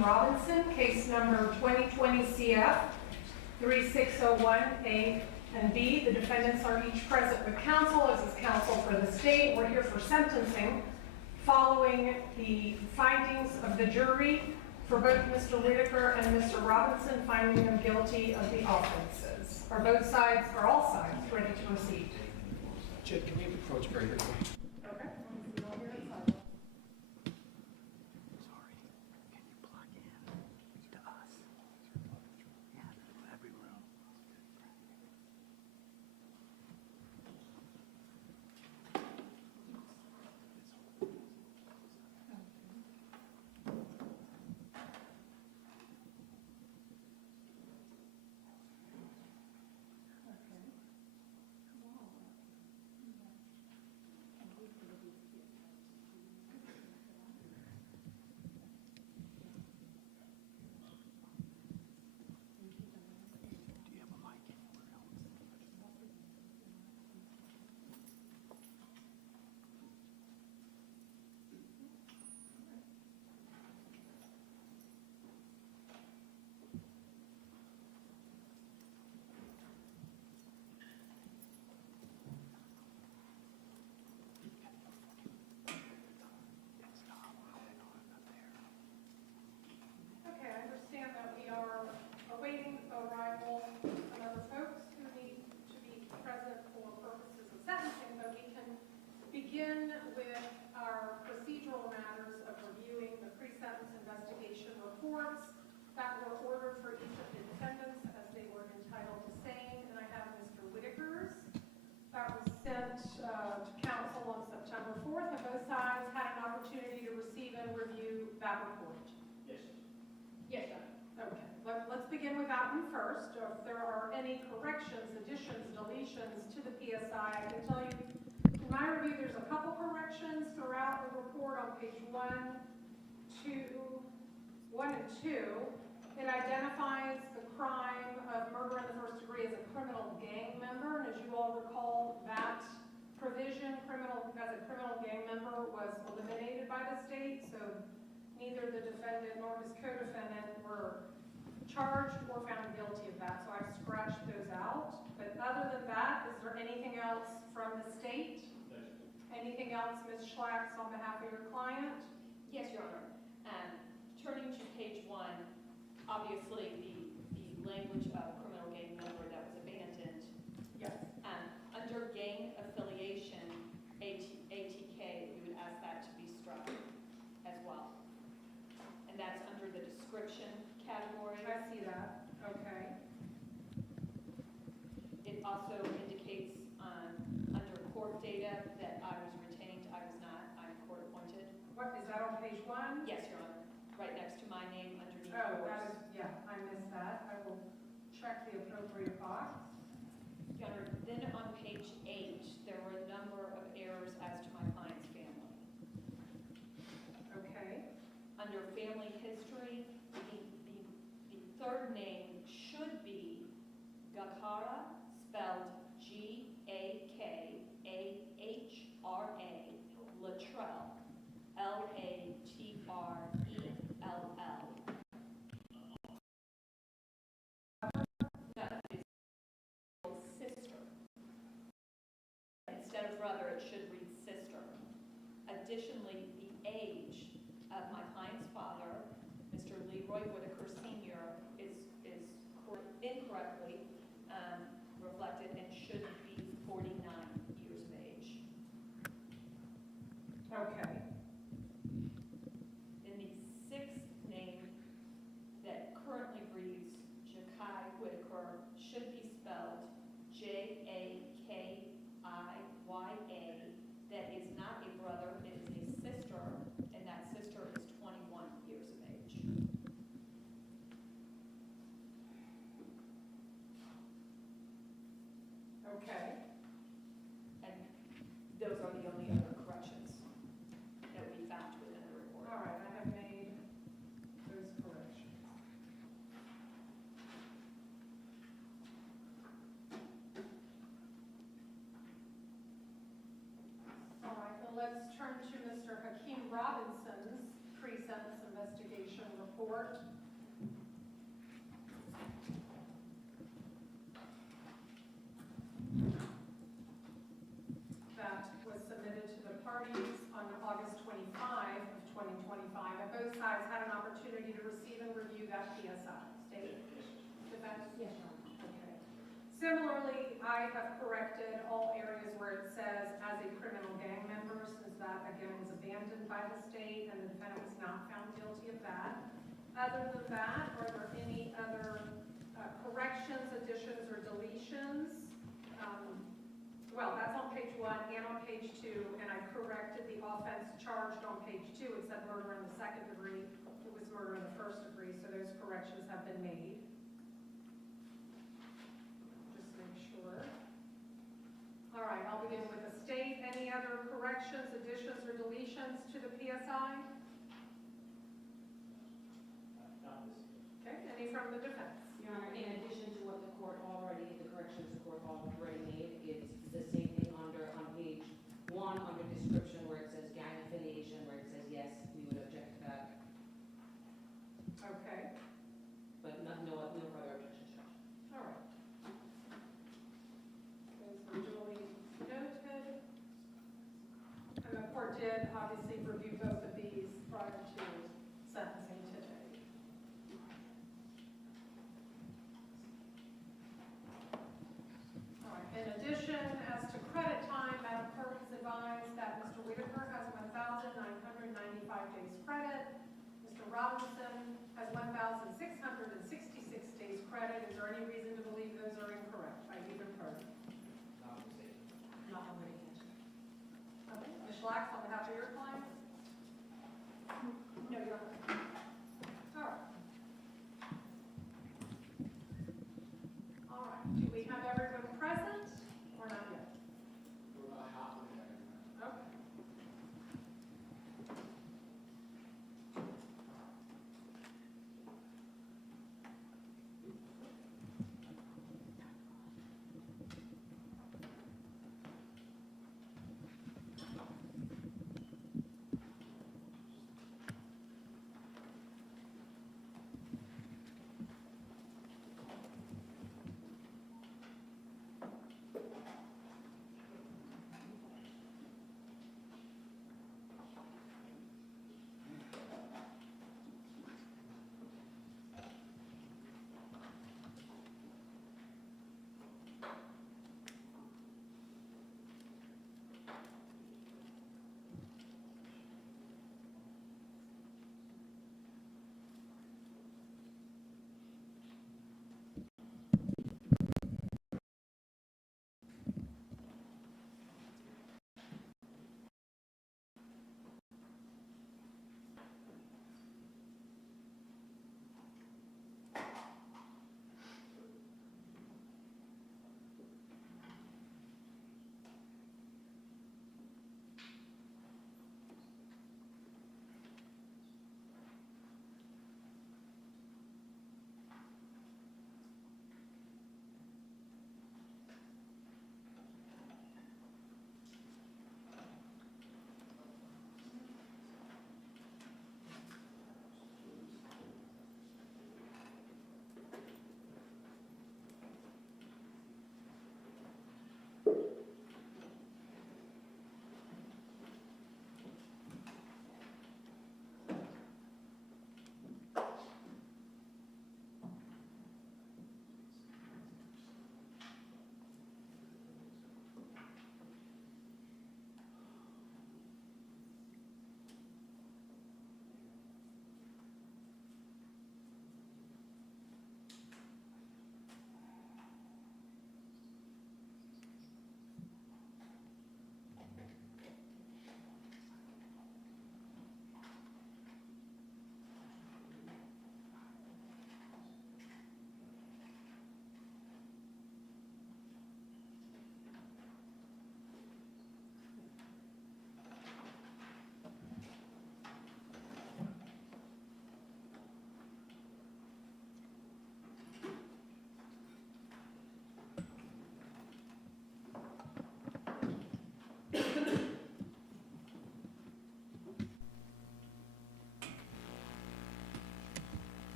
Hakeem Robinson, case number 2020 CF 3601A and B. The defendants are each present with counsel, as is counsel for the state. We're here for sentencing following the findings of the jury for both Mr. Whitaker and Mr. Robinson, finding them guilty of the offenses. Are both sides, or all sides, ready to proceed? Jed, can you approach very quickly? Okay. Sorry. Can you plug in to us? Yeah, every room. Do you have a mic anywhere else? Okay, I understand that we are awaiting the arrival of some other folks who need to be present for purposes of sentencing, but we can begin with our procedural matters of reviewing the pre-sentence investigation reports that were ordered for each of the defendants as they were entitled to saying. And I have Mr. Whitaker's that was sent to counsel on September 4th, and both sides had an opportunity to receive and review that report. Yes, sir. Okay, let's begin with that one first. If there are any corrections, additions, deletions to the PSI, I can tell you, in my review, there's a couple corrections throughout the report on page 1 and 2. It identifies the crime of murder in the first degree as a criminal gang member, and as you all recall, that provision, as a criminal gang member, was eliminated by the state, so neither the defendant nor his co-defendant were charged or found guilty of that, so I've scratched those out. But other than that, is there anything else from the state? Anything else, Ms. Schlax, on behalf of your client? Yes, Your Honor. Turning to page 1, obviously the language about criminal gang member that was abandoned. Yes. Under gang affiliation, ATK, we would ask that to be struck as well. And that's under the description category. I see that. Okay. It also indicates under court data that I was retained, I was not, I'm court appointed. What, is that on page 1? Yes, Your Honor. Right next to my name underneath Oh, yours. that is, yeah, I missed that. I will check the appropriate box. Your Honor, then on page 8, there were a number of errors as to my client's family. Okay. Under family history, the third name should be Gakara, spelled Gakahra, Latrell, Latrell. That is sister. Instead of brother, it should read sister. Additionally, the age of my client's father, Mr. Leroy Whitaker Sr., is incorrectly reflected and should be 49 years of age. Okay. In the sixth name that currently reads Jakai Whitaker should be spelled Jakiyya. That is not a brother, it is a sister, and that sister is 21 years of age. Okay. And those are the only other corrections that we found within the report. All right, I have made those corrections. All right, well, let's turn to Mr. Hakeem Robinson's pre-sentence investigation report. court. That was submitted to the parties on August 25 of 2025, and both sides had an opportunity to receive and review that PSI. State? Defense? Yes, Your Honor. Okay. Similarly, I have corrected all areas where it says as a criminal gang member, since that again was abandoned by the state and the defendant was not found guilty of that. Other than that, are there any other corrections, additions, or deletions? Well, that's on page 1 and on page 2, and I corrected the offense charged on page 2. It said murder in the second degree. It was murder in the first degree, so those corrections have been made. Just make sure. All right, I'll begin with the state. Any other corrections, additions, or deletions to the PSI? Okay, any from the defense? Your Honor, in addition to what the corrections the court already made, it's the same thing on page 1, under description, where it says gang affiliation, where it says, yes, we would object to that, Okay, but no further objections charged. all right. Those were duly noted. And the court did obviously review both of these prior to sentencing today. All right. In addition, as to credit time, Madam Clerk has advised that Mr. Whitaker has 1,995 days credit. Mr. Robinson has 1,666 days credit. Is there any reason to believe those are incorrect by either party? Not already catch. Okay. Ms. Schlax, on behalf of your client? No, Your Honor. All right. All right. Do we have everyone present or not yet? Okay.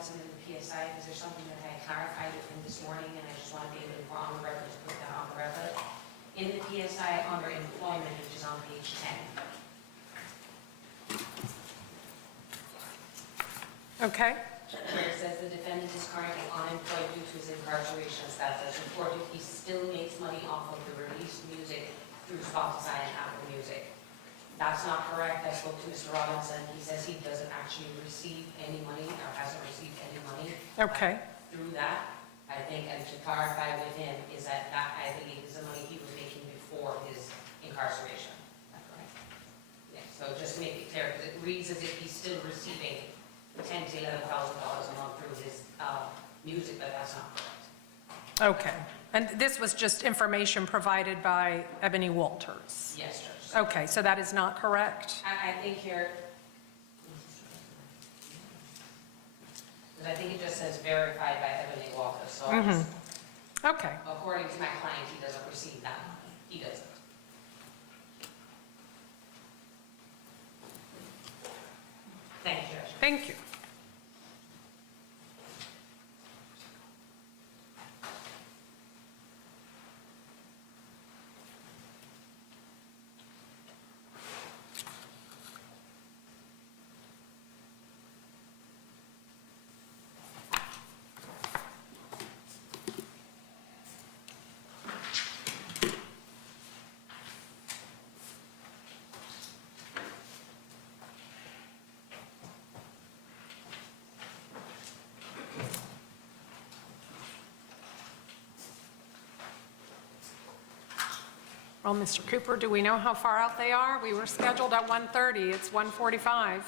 Robinson in the PSI, because there's something that I clarified with him this morning, and I just want to be able to put on the record, to put that on the record. In the PSI, under employment, which is on page 10, Okay, where it says the defendant is currently unemployed due to his incarceration status. As reported, he still makes money off of the released music through Spotify and Apple Music. That's not correct. I spoke to Mr. Robinson. He says he doesn't actually receive any money or hasn't received any money. okay, Through that, I think, and to clarify with him, is that I believe is the money he was making before his incarceration. Is that correct? Yeah, so just to make it clear, because it reads as if he's still receiving $10,000 to $11,000 a month through his music, but that's not correct. okay. And this was just information provided by Ebony Walters? Yes, Judge. Okay, so that is not correct? I think here, because I think it just says verified by Ebony Walker, so Okay, according to my client, he doesn't receive that money. He doesn't. Thank you, Judge. thank you. Well, Mr. Cooper, do we know how far out they are? We were scheduled at 1:30, it's 1:45.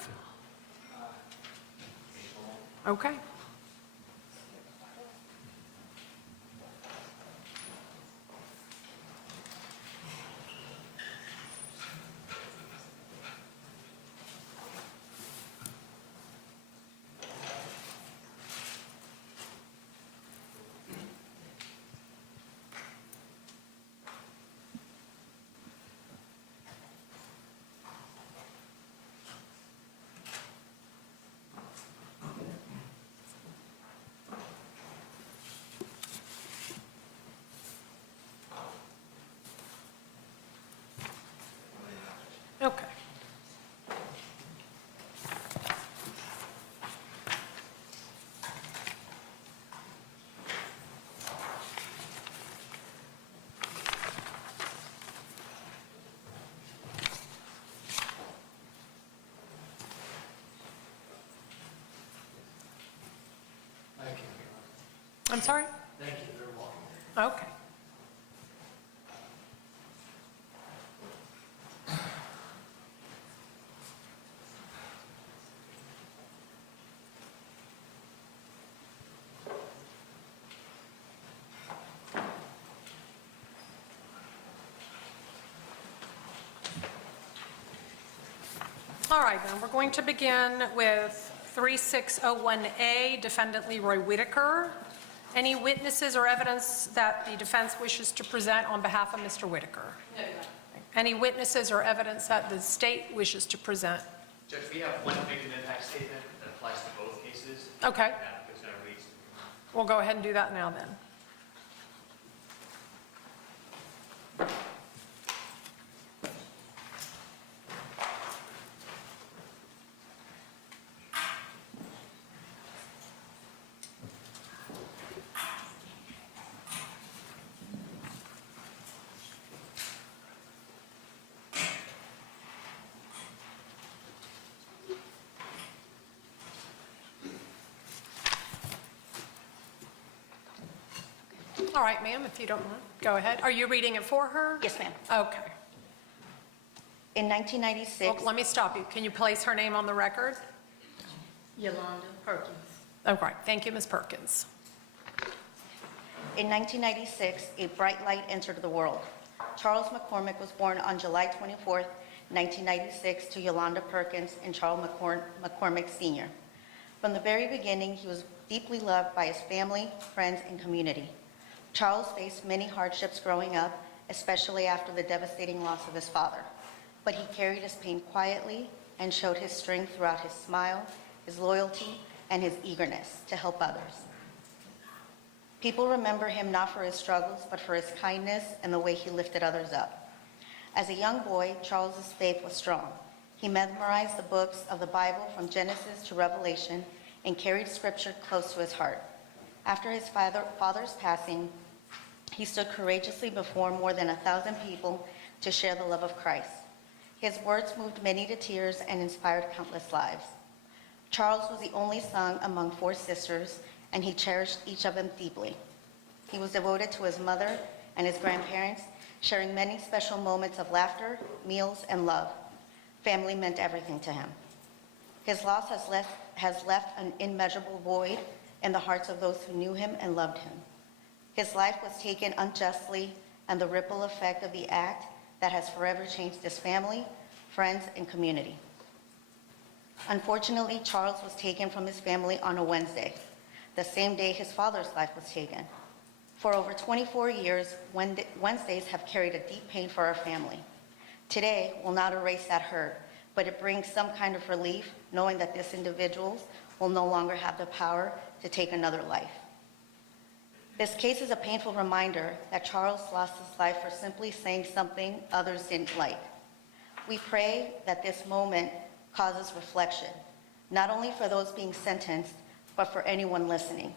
Okay. Okay. Thank you. I'm sorry? Thank you, they're walking. Okay. All right, then, we're going to begin with 3601A, Defendant Leroy Whitaker. Any witnesses or evidence that the defense wishes to present on behalf of Mr. Whitaker? No, Your Honor. Any witnesses or evidence that the state wishes to present? Judge, we have one victim impact statement that applies to both cases. Okay, That is going to read. we'll go ahead and do that now then. All right, ma'am, if you don't mind, go ahead. Are you reading it for her? Yes, ma'am. Okay. In Well, 1996, let me stop you. Can you place her name on the record? Yolanda Perkins. Oh, right. Thank you, Ms. Perkins. in 1996, a bright light entered the world. Charles McCormick was born on July 24th, 1996, to Yolanda Perkins and Charles McCormick Sr. From the very beginning, he was deeply loved by his family, friends, and community. Charles faced many hardships growing up, especially after the devastating loss of his father. But he carried his pain quietly and showed his strength throughout his smile, his loyalty, and his eagerness to help others. People remember him not for his struggles, but for his kindness and the way he lifted others up. As a young boy, Charles's faith was strong. He memorized the books of the Bible from Genesis to Revelation and carried scripture close to his heart. After his father's passing, he stood courageously before more than 1,000 people to share the love of Christ. His words moved many to tears and inspired countless lives. Charles was the only son among 4 sisters, and he cherished each of them deeply. He was devoted to his mother and his grandparents, sharing many special moments of laughter, meals, and love. Family meant everything to him. His loss has left an immeasurable void in the hearts of those who knew him and loved him. His life was taken unjustly, and the ripple effect of the act that has forever changed his family, friends, and community. Unfortunately, Charles was taken from his family on a Wednesday, the same day his father's life was taken. For over 24 years, Wednesdays have carried a deep pain for our family. Today will not erase that hurt, but it brings some kind of relief knowing that this individual will no longer have the power to take another life. This case is a painful reminder that Charles lost his life for simply saying something others didn't like. We pray that this moment causes reflection, not only for those being sentenced, but for anyone listening.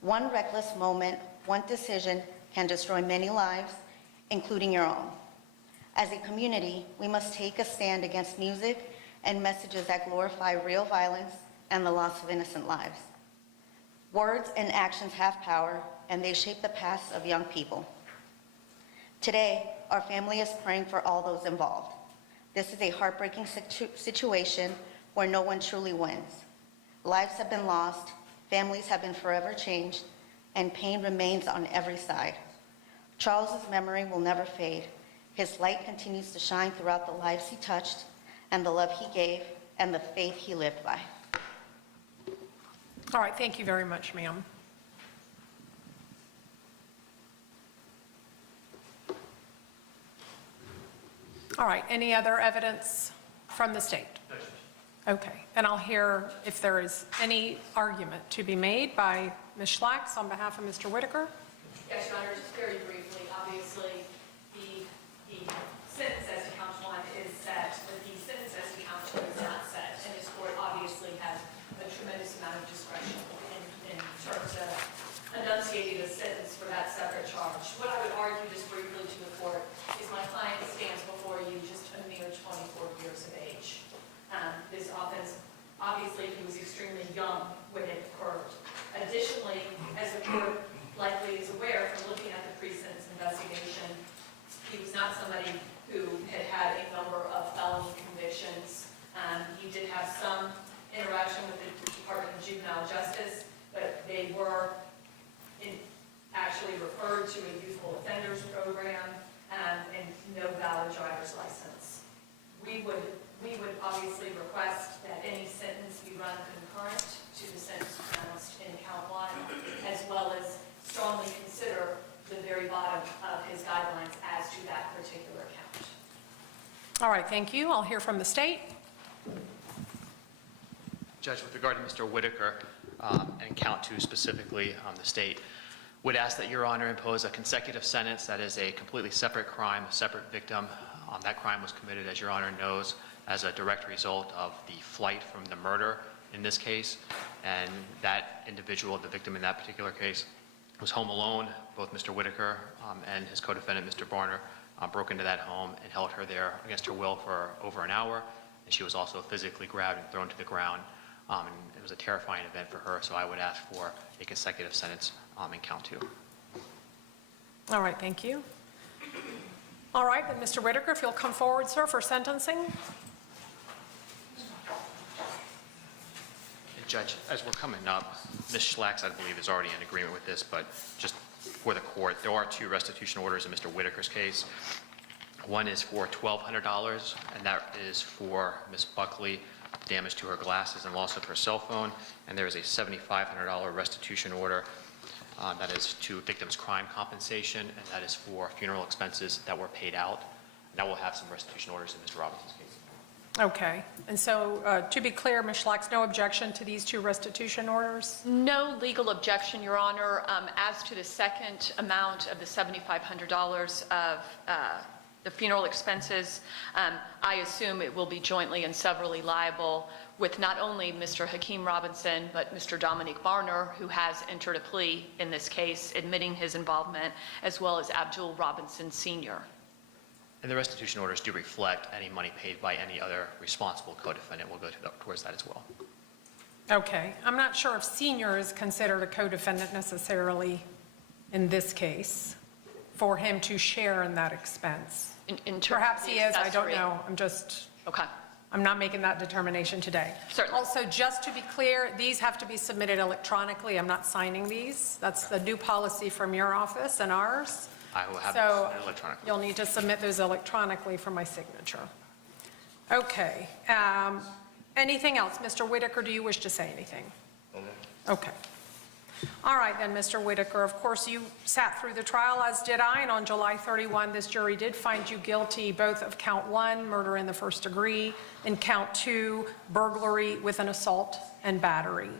One reckless moment, one decision can destroy many lives, including your own. As a community, we must take a stand against music and messages that glorify real violence and the loss of innocent lives. Words and actions have power, and they shape the paths of young people. Today, our family is praying for all those involved. This is a heartbreaking situation where no one truly wins. Lives have been lost, families have been forever changed, and pain remains on every side. Charles's memory will never fade. His light continues to shine throughout the lives he touched, and the love he gave, and the faith he lived by. All right, thank you very much, ma'am. All right, any other evidence from the state? No, Judge. Okay, and I'll hear if there is any argument to be made by Ms. Schlax on behalf of Mr. Whitaker. Yes, Your Honor, just very briefly, obviously, the sentence as to count 1 is set, but the sentence as to count 2 is not set, and this court obviously has a tremendous amount of discretion in terms of enunciating a sentence for that separate charge. What I would argue just briefly to the court is my client stands before you just a mere 24 years of age. This offense, obviously, he was extremely young when it occurred. Additionally, as the court likely is aware from looking at the pre-sentence investigation, he was not somebody who had had a number of felony convictions. He did have some interaction with the Department of Juvenile Justice, but they were actually referred to a youthful offenders program and no valid driver's license. We would obviously request that any sentence be run concurrent to the sentence pronounced in count 1, as well as strongly consider the very bottom of his guidelines as to that particular count. All right, thank you. I'll hear from the state. Judge, with regard to Mr. Whitaker and count 2 specifically, the state would ask that Your Honor impose a consecutive sentence that is a completely separate crime, a separate victim. That crime was committed, as Your Honor knows, as a direct result of the flight from the murder in this case. And that individual, the victim in that particular case, was home alone. Both Mr. Whitaker and his co-defendant, Mr. Barner, broke into that home and held her there against her will for over an hour. And she was also physically grabbed and thrown to the ground. And it was a terrifying event for her, so I would ask for a consecutive sentence in count 2. All right, thank you. All right, then Mr. Whitaker, if you'll come forward, sir, for sentencing. Judge, as we're coming up, Ms. Schlax, I believe, is already in agreement with this, but just for the court, there are 2 restitution orders in Mr. Whitaker's case. One is for $1,200, and that is for Ms. Buckley, damage to her glasses and loss of her cell phone. And there is a $7,500 restitution order that is to victims' crime compensation, and that is for funeral expenses that were paid out. And I will have some restitution orders in Mr. Robinson's case. Okay, and so to be clear, Ms. Schlack's no objection to these two restitution orders? No legal objection, Your Honor. As to the second amount of the $7,500 of the funeral expenses, I assume it will be jointly and severally liable with not only Mr. Hakeem Robinson, but Mr. Dominique Barner, who has entered a plea in this case, admitting his involvement, as well as Abdul Robinson Sr. And the restitution orders do reflect any money paid by any other responsible co-defendant. We'll go towards that as well. Okay, I'm not sure if senior is considered a co-defendant necessarily in this case, for him to share in that expense. In terms Perhaps of the he is, I don't accessory. know, Okay. I'm not making that determination today. Certainly. Also, just to be clear, these have to be submitted electronically. I'm not signing these. That's the new policy from your office and ours. I will have So it electronically. you'll need to submit those electronically for my signature. Okay. Anything else? Mr. Whitaker, do you wish to say anything? Okay. All right then, Mr. Whitaker, of course, you sat through the trial, as did I, and on July 31, this jury did find you guilty both of count 1, murder in the first degree, and count 2, burglary with an assault and battery.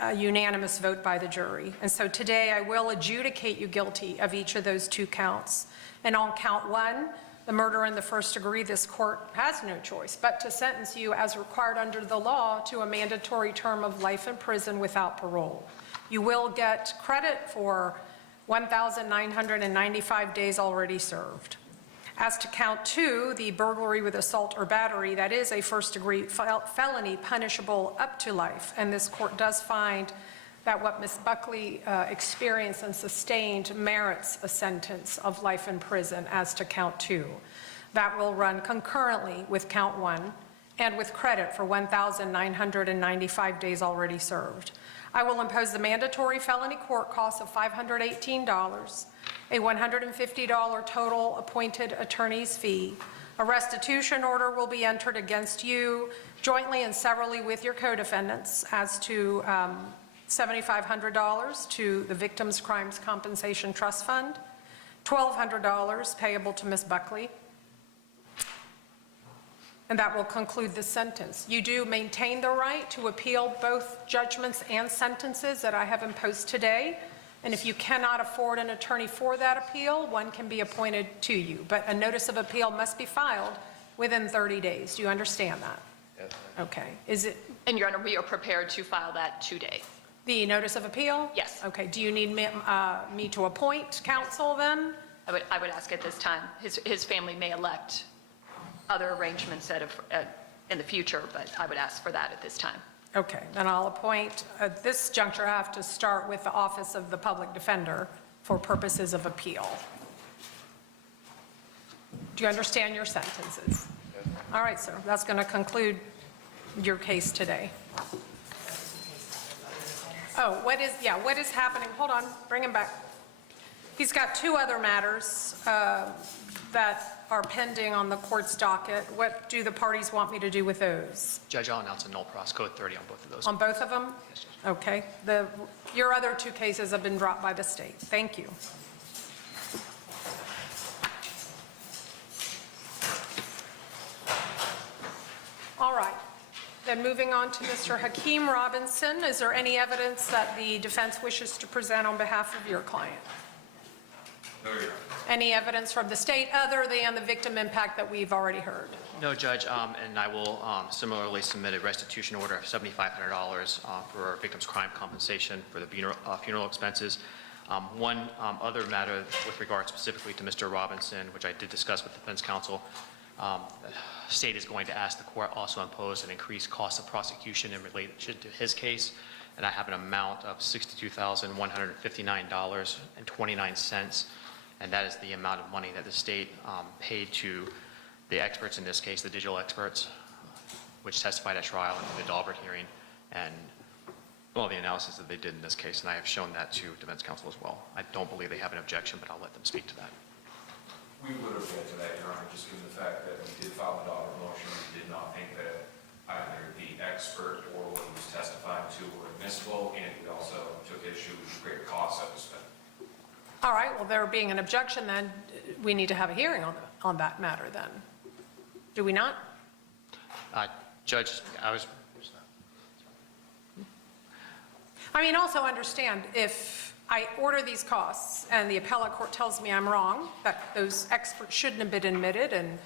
A unanimous vote by the jury. And so today I will adjudicate you guilty of each of those 2 counts. And on count 1, the murder in the first degree, this court has no choice but to sentence you as required under the law to a mandatory term of life in prison without parole. You will get credit for 1,995 days already served. As to count 2, the burglary with assault or battery, that is a first-degree felony punishable up to life. And this court does find that what Ms. Buckley experienced and sustained merits a sentence of life in prison as to count 2. That will run concurrently with count 1 and with credit for 1,995 days already served. I will impose the mandatory felony court cost of $518, a $150 total appointed attorney's fee. A restitution order will be entered against you jointly and severally with your co-defendants as to $7,500 to the Victims' Crimes Compensation Trust Fund, $1,200 payable to Ms. Buckley, and that will conclude the sentence. You do maintain the right to appeal both judgments and sentences that I have imposed today, and if you cannot afford an attorney for that appeal, one can be appointed to you, but a notice of appeal must be filed within 30 days. Do you understand that? Yes. Okay. Is it And Your Honor, we are prepared to file that today. the notice of appeal? Yes. Okay. Do you need me to appoint counsel then? I would ask at this time. His family may elect other arrangements in the future, but I would ask for that at this time. Okay, then I'll appoint, at this juncture, I have to start with the Office of the Public Defender for purposes of appeal. Do you understand your sentences? All right, sir, that's going to conclude your case today. Oh, what is happening? Hold on, bring him back. He's got 2 other matters that are pending on the court's docket. What do the parties want me to do with those? Judge, I'll announce a null pros, code 30 on both of those. On both of them? Yes, Judge. Okay. Your other 2 cases have been dropped by the state. Thank you. All right. Then moving on to Mr. Hakeem Robinson, is there any evidence that the defense wishes to present on behalf of your client? No, Your Honor. Any evidence from the state other than the victim impact that we've already heard? No, Judge, and I will similarly submit a restitution order of $7,500 for victims' crime compensation for the funeral expenses. One other matter with regard specifically to Mr. Robinson, which I did discuss with the defense counsel, the state is going to ask the court also impose an increased cost of prosecution in relation to his case, and I have an amount of $62,159.29, and that is the amount of money that the state paid to the experts in this case, the digital experts, which testified at trial in the Daubert hearing, and all the analysis that they did in this case, and I have shown that to defense counsel as well. I don't believe they have an objection, but I'll let them speak to that. We would have get to that, Your Honor, just given the fact that we did file a Daubert motion. We did not think that either the expert or what he was testifying to were admissible, and we also took issue with the greater costs that was spent. All right, well, there being an objection, then we need to have a hearing on that matter then. Do we not? Judge, I mean, also understand, if I order these costs and the appellate court tells me I'm wrong, that those experts shouldn't have been admitted, and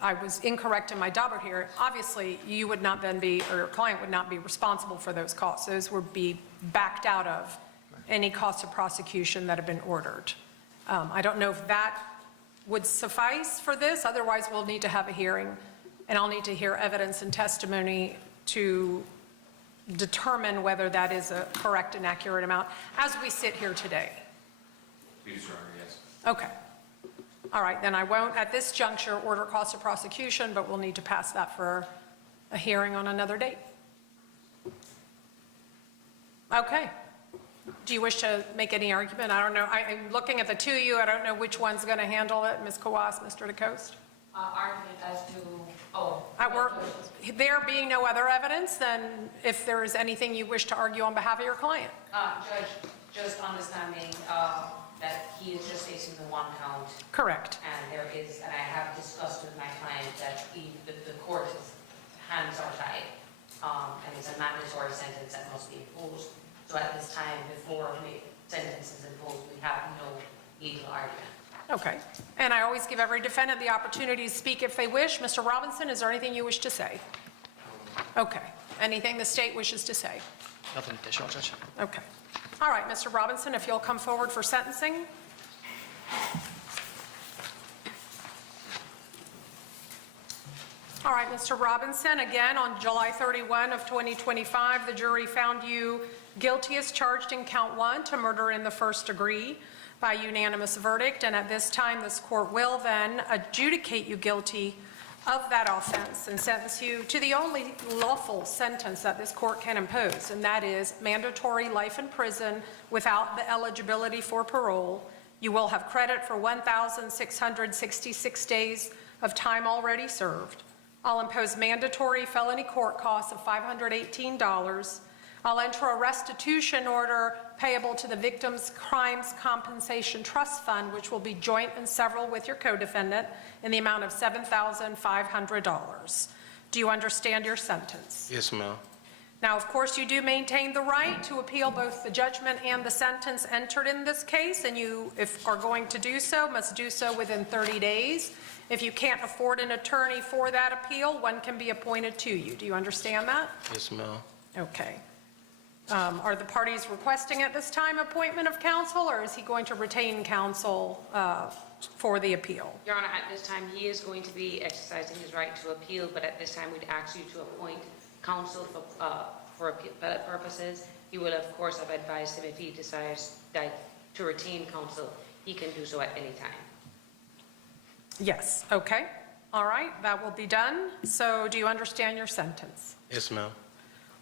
I was incorrect in my Daubert here, obviously, you would not then be, or your client would not be responsible for those costs. Those would be backed out of any cost of prosecution that have been ordered. I don't know if that would suffice for this, otherwise we'll need to have a hearing, and I'll need to hear evidence and testimony to determine whether that is a correct and accurate amount as we sit here today. Please, Your Honor, yes. Okay. All right, then I won't at this juncture order cost of prosecution, but we'll need to pass that for a hearing on another date. Okay. Do you wish to make any argument? I don't know. I'm looking at the two of you. I don't know which one's going to handle it, Ms. Kawas, Mr. DeCoste. Argument as to, There being no other evidence, then if there is anything you wish to argue on behalf of your client. Judge, just understanding that he is just facing the one count. Correct. And there is, and I have discussed with my client that the court's hands are tied, and it's a mandatory sentence that must be imposed. So at this time, before the sentence is imposed, we have no legal argument. Okay. And I always give every defendant the opportunity to speak if they wish. Mr. Robinson, is there anything you wish to say? Okay. Anything the state wishes to say? nothing additional, Judge. Okay. All right, Mr. Robinson, if you'll come forward for sentencing. All right, Mr. Robinson, again, on July 31 of 2025, the jury found you guilty as charged in count 1 to murder in the first degree by unanimous verdict, and at this time, this court will then adjudicate you guilty of that offense and sentence you to the only lawful sentence that this court can impose, and that is mandatory life in prison without the eligibility for parole. You will have credit for 1,666 days of time already served. I'll impose mandatory felony court costs of $518. I'll enter a restitution order payable to the Victims' Crimes Compensation Trust Fund, which will be joint and several with your co-defendant, in the amount of $7,500. Do you understand your sentence? Yes, ma'am. Now, of course, you do maintain the right to appeal both the judgment and the sentence entered in this case, and you, if are going to do so, must do so within 30 days. If you can't afford an attorney for that appeal, one can be appointed to you. Do you understand that? Yes, ma'am. Okay. Are the parties requesting at this time appointment of counsel, or is he going to retain counsel for the appeal? Your Honor, at this time, he is going to be exercising his right to appeal, but at this time, we'd ask you to appoint counsel for appellate purposes. You will, of course, have advised him if he decides to retain counsel, he can do so at any time. Yes, okay. All right, that will be done. So do you understand your sentence? Yes, ma'am.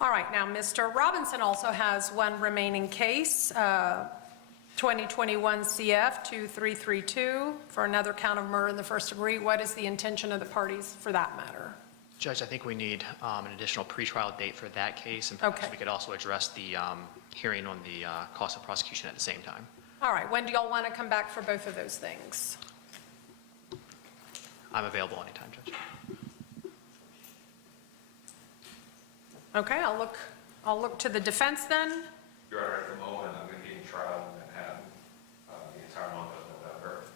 All right, now Mr. Robinson also has one remaining case, 2021 CF 2332, for another count of murder in the first degree. What is the intention of the parties for that matter? Judge, I think we need an additional pretrial date for that case, and perhaps Okay. we could also address the hearing on the cost of prosecution at the same time. All right, when do y'all want to come back for both of those things? I'm available anytime, Judge. Okay, I'll look to the defense then. Your Honor, at the moment, I'm going to be in trial in Manhattan the entire month of November.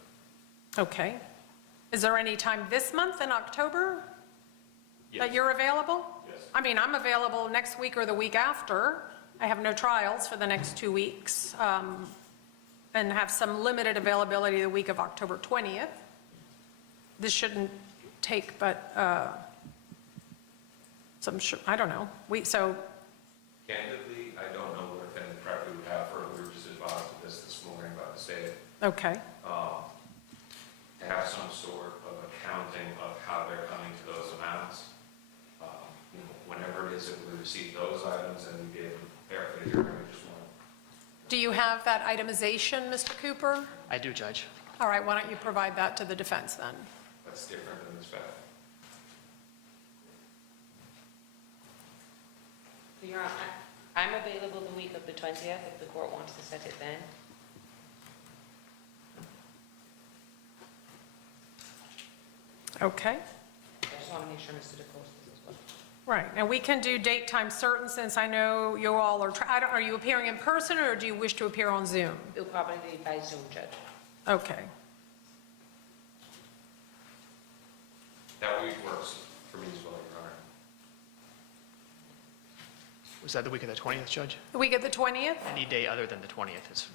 Okay. Is there any time this month in October that you're available? Yes. I mean, I'm available next week or the week after. I have no trials for the next 2 weeks, and have some limited availability the week of October 20th. This shouldn't take but I don't know. Candidly, I don't know what kind of prep we would have for it. We were just advised of this morning by the state. Okay. To have some sort of accounting of how they're coming to those amounts. Whenever it is that we receive those items and we get prepared for the hearing, we just want to. Do you have that itemization, Mr. Cooper? I do, Judge. All right, why don't you provide that to the defense then? That's different than this fact. Your Honor, I'm available the week of the 20th if the court wants to set it then. Okay. I just want to make sure Mr. DeCoste is as well. Right, and we can do date, time certain, since I know you all are, are you appearing in person, or do you wish to appear on Zoom? It'll probably be by Zoom, Judge. Okay. That week works for me as well, Your Honor. Was that the week of the 20th, Judge? The week of the 20th? Any day other than the 20th is,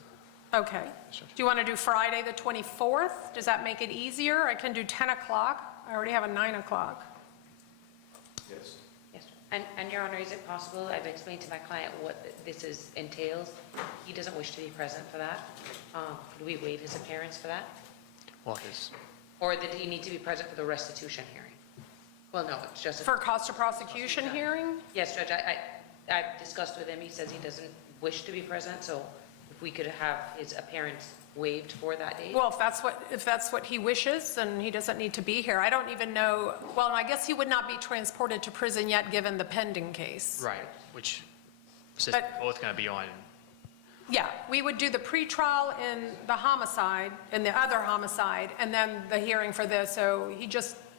Okay. Do you want to do Friday, the 24th? Does that make it easier? I can do 10 o'clock. I already have a 9 o'clock. Yes. Yes, and Your Honor, is it possible, I've explained to my client what this entails. He doesn't wish to be present for that. Could we waive his appearance for that? well, his, Or did he need to be present for the restitution hearing? Well, no, it's just. For cost of prosecution hearing? Yes, Judge, I've discussed with him, he says he doesn't wish to be present, so if we could have his appearance waived for that date. Well, if that's what he wishes, then he doesn't need to be here. I don't even know, well, I guess he would not be transported to prison yet, given the pending case. right, which is both going to be on, Yeah, we would do the pretrial in the homicide, in the other homicide, and then the hearing for this, so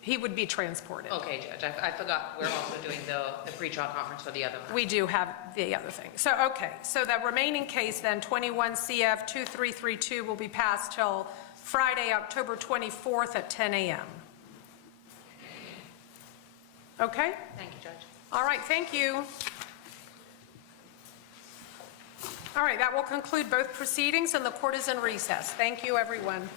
he would be transported. Okay, Judge, I forgot, we're also doing the pre-trial conference for the other matter. We do have the other thing. So, okay, so the remaining case then, 21 CF 2332, will be passed till Friday, October 24th at 10 a.m. Okay? Thank you, Judge. All right, thank you. All right, that will conclude both proceedings, and the court is in recess. Thank you, everyone.